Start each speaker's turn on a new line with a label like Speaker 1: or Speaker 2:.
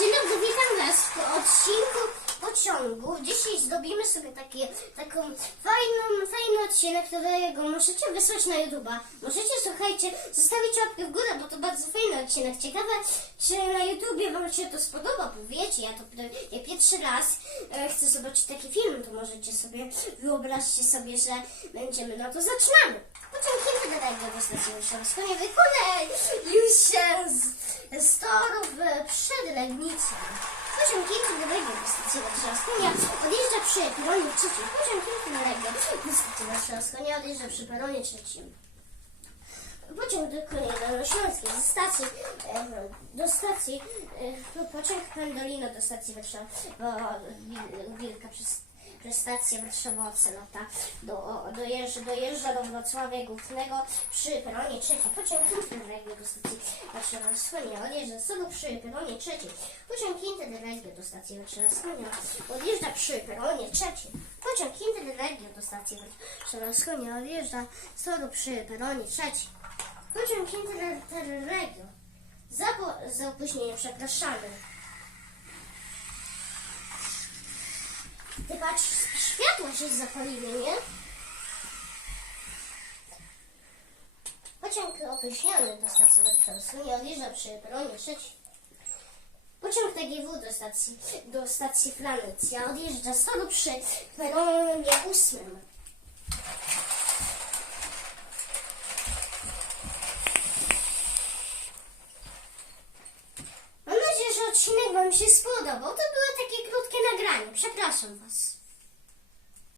Speaker 1: Dzień dobry, witam Was w odcinku pociągu. Dzisiaj zrobimy sobie takie, taką fajną, fajny odcinek, którego możecie wysłać na YouTube'a. Możecie, słuchajcie, zostawić łapkę w górę, bo to bardzo fajny odcinek. Ciekawe, czy na YouTubie Wam się to spodoba, bo wiecie, ja to ja pierwszy raz e, chcę zobaczyć taki film, to możecie sobie, wyobraźcie sobie, że będziemy, no to zaczynamy. Pociąg kiedy do do stacji Warszawskiej wykonaj już się z, z torów e, przed Legnicą. Pociąg kiedy do stacji Warszawskiej odjeżdża przy peronie trzecim. Pociąg kiedy do stacji Warszawskiej nie odjeżdża przy peronie trzecim. Pociąg do Dolnośląskiej ze stacji e, do stacji e, pociąg Pendolino do stacji Warszawa Wil- Wilka przez, przez stację Warszawa Ocelota do, dojeżdża, dojeżdża do Wrocławia Głównego przy peronie trzecim. Pociąg Interregio do stacji Warszawa Wschodnia odjeżdża solo przy peronie trzecim. Pociąg Interregio do stacji Warszawa Wschodnia odjeżdża przy peronie trzecim. Pociąg Interregio do stacji Warszawa Wschodnia odjeżdża solo przy peronie trzecim. Pociąg Interregio. Za, za opóźnienie przepraszamy. Ty patrz, światła się zapaliły, nie? Pociąg określony do stacji metrosunie odjeżdża przy peronie 6. Pociąg TGW do stacji, do stacji Francja odjeżdża stanu przy peronie 8. Mam nadzieję, że odcinek Wam się spodobał. To był 什么事？